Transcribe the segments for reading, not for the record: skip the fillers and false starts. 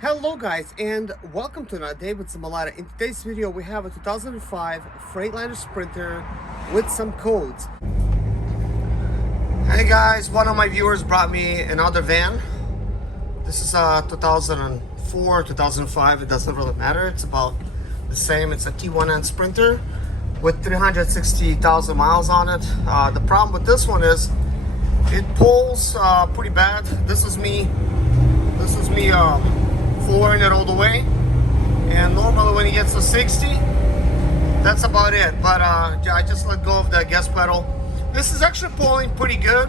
Hello guys, and welcome to another day with Zimaleta. In today's video we have a 2005 Freightliner Sprinter with some codes. Hey guys, one of my viewers brought me another van. This is a 2004, 2005, it doesn't really matter, it's about the same. It's a T1N Sprinter with 360,000 miles on it. The problem with this one is it pulls pretty bad. This is me flooring it all the way, and normally when it gets to 60, that's about it. But I just let go of the gas pedal. This is actually pulling pretty good.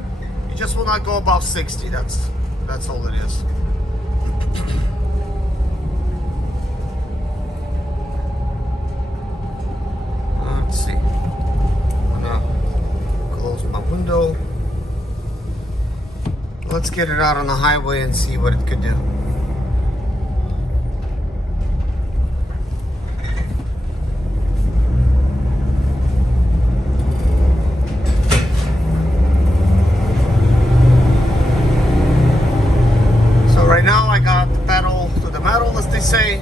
It just will not go above 60. That's all it is. Let's see. I'm gonna close my window. Let's get it out on the highway and see what it could do. Say,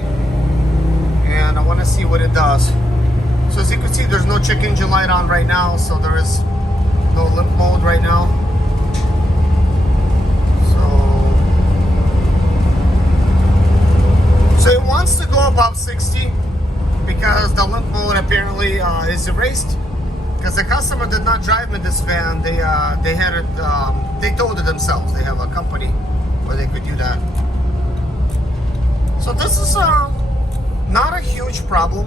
and I want to see what it does. So as you can see, there's no check engine light on right now, so there is no limp mode right now. So it wants to go above 60 because the limp mode apparently is erased, because the customer did not drive in this van. They had it, they towed it themselves. They have a company where they could do that. So this is not a huge problem.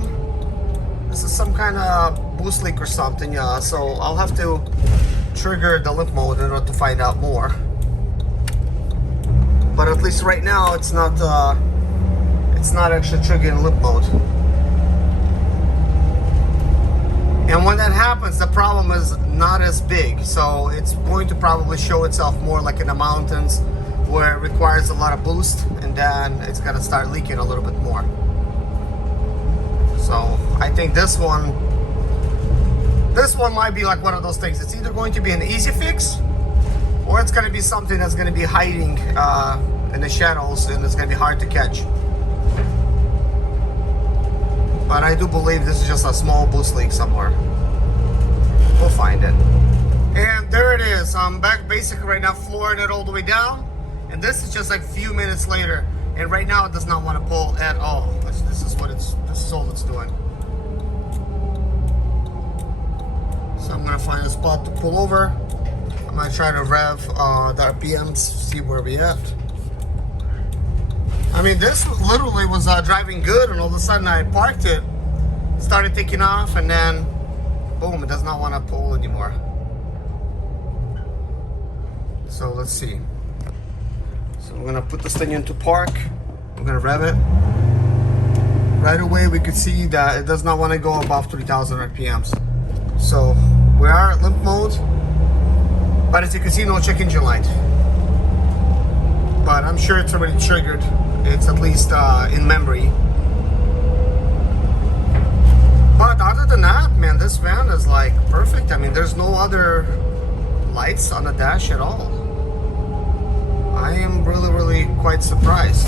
This is some kind of boost leak or something. So I'll have to trigger the limp mode in order to find out more. But at least right now it's not actually triggering limp mode. And when that happens, the problem is not as big. So it's going to probably show itself more like in the mountains, where it requires a lot of boost, and then it's gonna start leaking a little bit more. So I think this one might be like one of those things. It's either going to be an easy fix, or it's gonna be something that's gonna be hiding in the shadows, and it's gonna be hard to catch. But I do believe this is just a small boost leak somewhere. We'll find it. And there it is. I'm back basically right now flooring it all the way down. And this is just like a few minutes later, and right now it does not want to pull at all. This is all it's doing. So I'm gonna find a spot to pull over. I'm gonna try to rev the RPMs, see where we at. I mean, this literally was driving good, and all of a sudden I parked it, started taking off, and then boom, it does not want to pull anymore. So let's see. So we're gonna put this thing into park. We're gonna rev it. Right away we could see that it does not want to go above 3,000 RPMs. So we are at limp mode, but as you can see, no check engine light. But I'm sure it's already triggered. It's at least in memory. But other than that, man, this van is like perfect. I mean, there's no other lights on the dash at all. I am really quite surprised.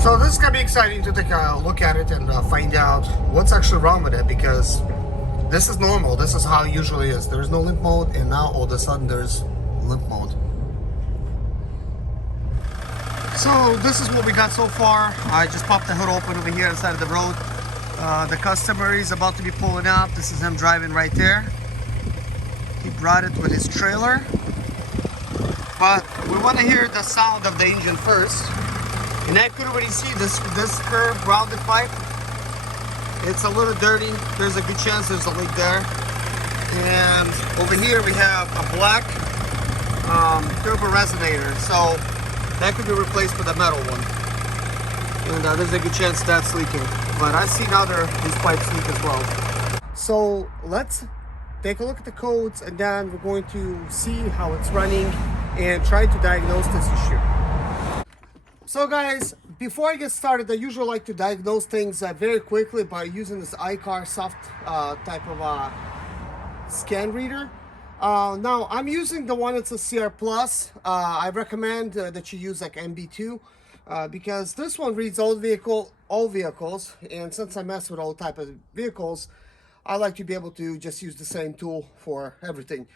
So this is gonna be exciting to take a look at it and find out what's actually wrong with it, because this is normal. This is how it usually is. There's no limp mode, and now all of a sudden there's limp mode. So this is what we got so far. I just popped the hood open over here on the side of the road. The customer is about to be pulling up. This is him driving right there. He brought it with his trailer. But we want to hear the sound of the engine first. And I could already see this curved rounded pipe. It's a little dirty. There's a good chance there's a leak there. And over here we have a black turbo resonator. So that could be replaced with a metal one. And there's a good chance that's leaking. But I've seen these pipes leak as well. So let's take a look at the codes, and then we're going to see how it's running and try to diagnose this issue. So guys, before I get started, I usually like to diagnose things very quickly by using this iCar soft type of scan reader. Now I'm using the one that's a CR Plus. I recommend that you use like MB2 because this one reads all vehicles, and since I mess with all type of vehicles, I like to be able to just use the same tool for everything.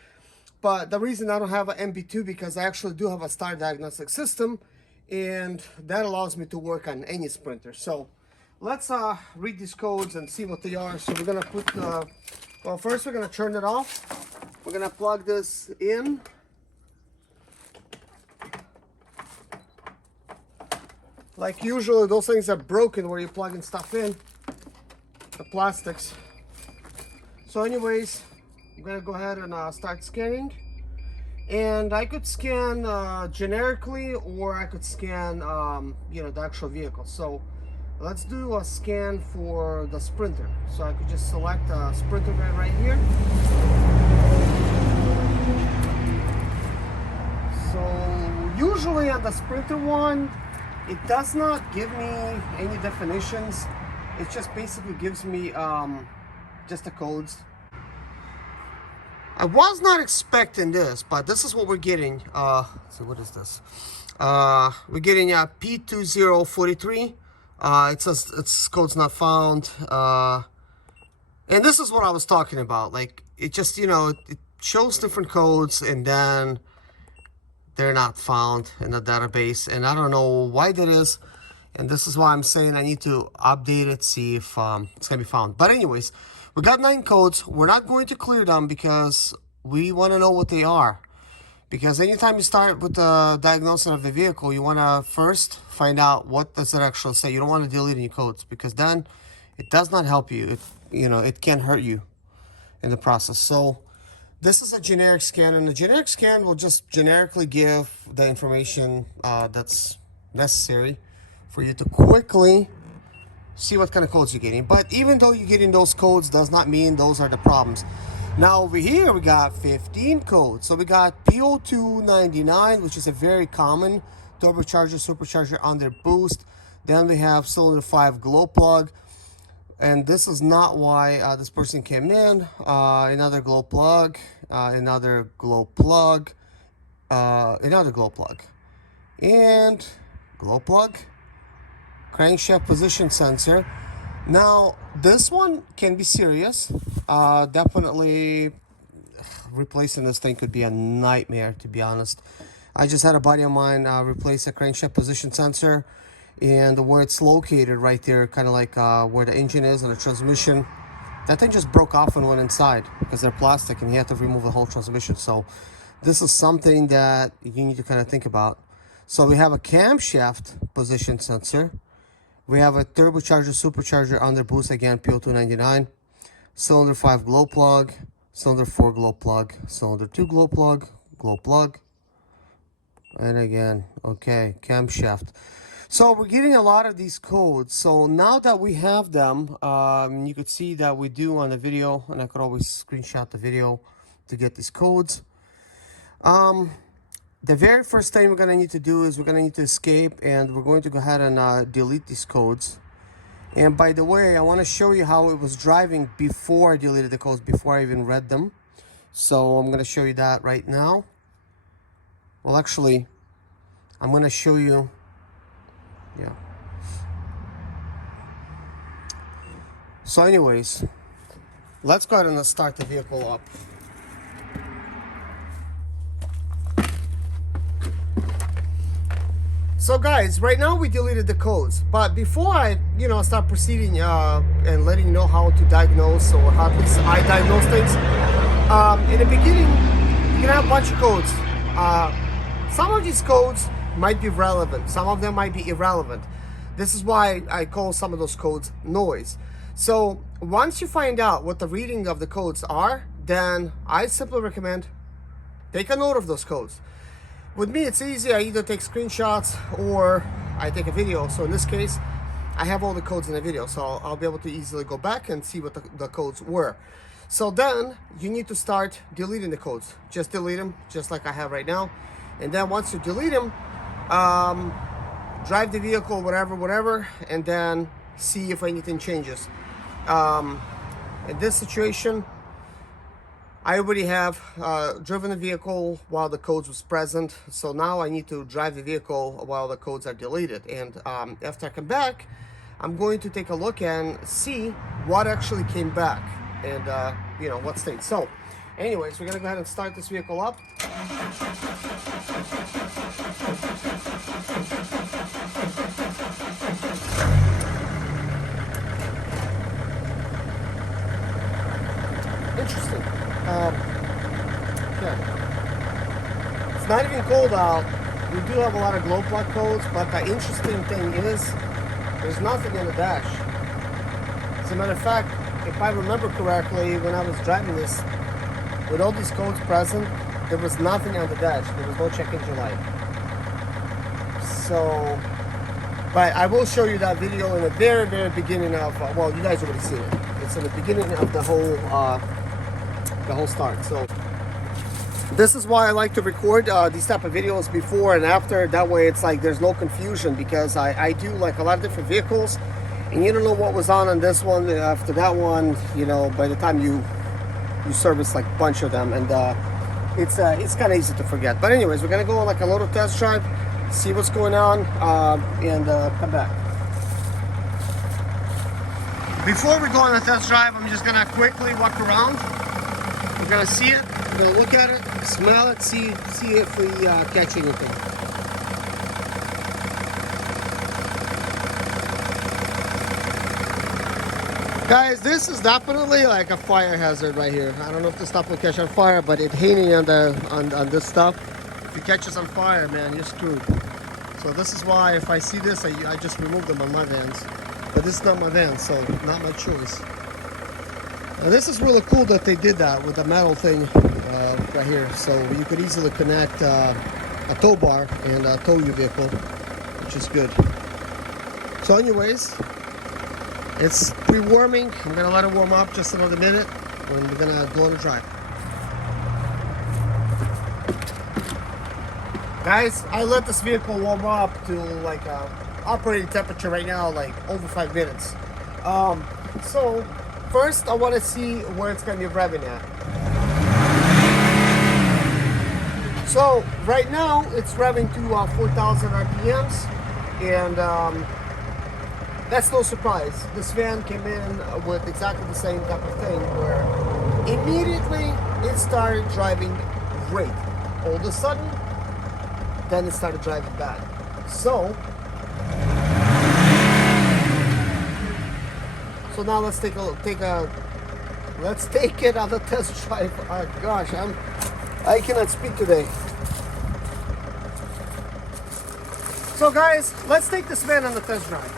But the reason I don't have an MB2 because I actually do have a star diagnostic system, and that allows me to work on any Sprinter. So let's read these codes and see what they are. So we're gonna put well, first we're gonna turn it off. We're gonna plug this in. Like usually those things are broken where you're plugging stuff in, the plastics. So anyways, I'm gonna go ahead and start scanning. And I could scan generically, or I could scan you know, the actual vehicle. So let's do a scan for the Sprinter. So I could just select a Sprinter right here. So usually on the Sprinter one, it does not give me any definitions. It just basically gives me just the codes. I was not expecting this, but this is what we're getting. So what is this? We're getting a P2043. It says its code's not found. And this is what I was talking about. Like, it just, you know, it shows different codes and then they're not found in the database. And I don't know why that is. And this is why I'm saying I need to update it, see if it's going to be found. But anyways, we got 9 codes. We're not going to clear them because we want to know what they are. Because anytime you start with the diagnosis of the vehicle, you want to first find out what does it actually say. You don't want to delete any codes because then it does not help you. It, you know, it can hurt you in the process. So this is a generic scan, and the generic scan will just generically give the information that's necessary for you to quickly see what kind of codes you're getting. But even though you're getting those codes does not mean those are the problems. Now over here we got 15 codes. So we got P0299, which is a very common turbocharger, supercharger under boost. Then we have cylinder 5 glow plug. And this is not why this person came in. Another glow plug, another glow plug, another glow plug, and glow plug. Crankshaft position sensor. Now this one can be serious. Definitely replacing this thing could be a nightmare, to be honest. I just had a buddy of mine replace a crankshaft position sensor, and where it's located right there, kind of like where the engine is and the transmission, that thing just broke off and went inside because they're plastic and you have to remove the whole transmission. So this is something that you need to kind of think about. So we have a camshaft position sensor. We have a turbocharger, supercharger under boost, again, P0299. Cylinder 5 glow plug, cylinder 4 glow plug, cylinder 2 glow plug, and again, okay, camshaft. So we're getting a lot of these codes. So now that we have them, you could see that we do on the video, and I could always screenshot the video to get these codes. The very first thing we're going to need to do is we're going to need to escape, and we're going to go ahead and delete these codes. And by the way, I want to show you how it was driving before I deleted the codes, before I even read them. So I'm going to show you that right now. Well, actually, I'm going to show you, yeah. So anyways, let's go ahead and start the vehicle up. So guys, right now we deleted the codes, but before I, start proceeding and letting you know how to diagnose, or how at least I diagnose things, in the beginning, you're gonna have a bunch of codes. Some of these codes might be relevant, some of them might be irrelevant. This is why I call some of those codes noise. So once you find out what the reading of the codes are, then I simply recommend take a note of those codes. With me, it's easy. I either take screenshots or I take a video. So in this case, I have all the codes in the video. So I'll be able to easily go back and see what the codes were. So then you need to start deleting the codes. Just delete them, just like I have right now. And then once you delete them, drive the vehicle, whatever, and then see if anything changes. In this situation, I already have driven the vehicle while the codes was present, so now I need to drive the vehicle while the codes are deleted. And after I come back, I'm going to take a look and see what actually came back and you know, what state. So anyways, we're gonna go ahead and start this vehicle up. Interesting. Okay. It's not even cold out. We do have a lot of glow plug codes, but the interesting thing is there's nothing on the dash. As a matter of fact, if I remember correctly, when I was driving this, with all these codes present, there was nothing on the dash. There was no check engine light. So, but I will show you that video in the very beginning of, well, you guys already seen it. It's in the beginning of the whole start. So this is why I like to record these type of videos before and after. That way it's like there's no confusion, because I do like a lot of different vehicles, and you don't know what was on this one after that one, you know, by the time you service like a bunch of them, and it's kind of easy to forget. But anyways, we're gonna go on like a little test drive, see what's going on, and come back. Before we go on a test drive, I'm just gonna quickly walk around. We're gonna see it, we're gonna look at it, smell it, see if we catch anything. Guys, this is definitely like a fire hazard right here. I don't know if this stuff will catch on fire, but it's hanging on this stuff. If it catches on fire, man, you're screwed. So this is why if I see this, I just remove them on my vans. But this is not my van, so not my choice. Now this is really cool that they did that with the metal thing right here. So you could easily connect a tow bar and tow your vehicle, which is good. So anyways, it's pre-warming. I'm gonna let it warm up just another minute, and we're gonna go on a drive. Guys, I let this vehicle warm up to like operating temperature right now, like over 5 minutes. So first I want to see where it's gonna be revving at. So right now it's revving to 4,000 RPMs, and that's no surprise. This van came in with exactly the same type of thing, where immediately it started driving great. All of a sudden, then it started driving bad. So now let's take it on the test drive. Oh gosh, I cannot speak today. So guys, let's take this van on the test drive.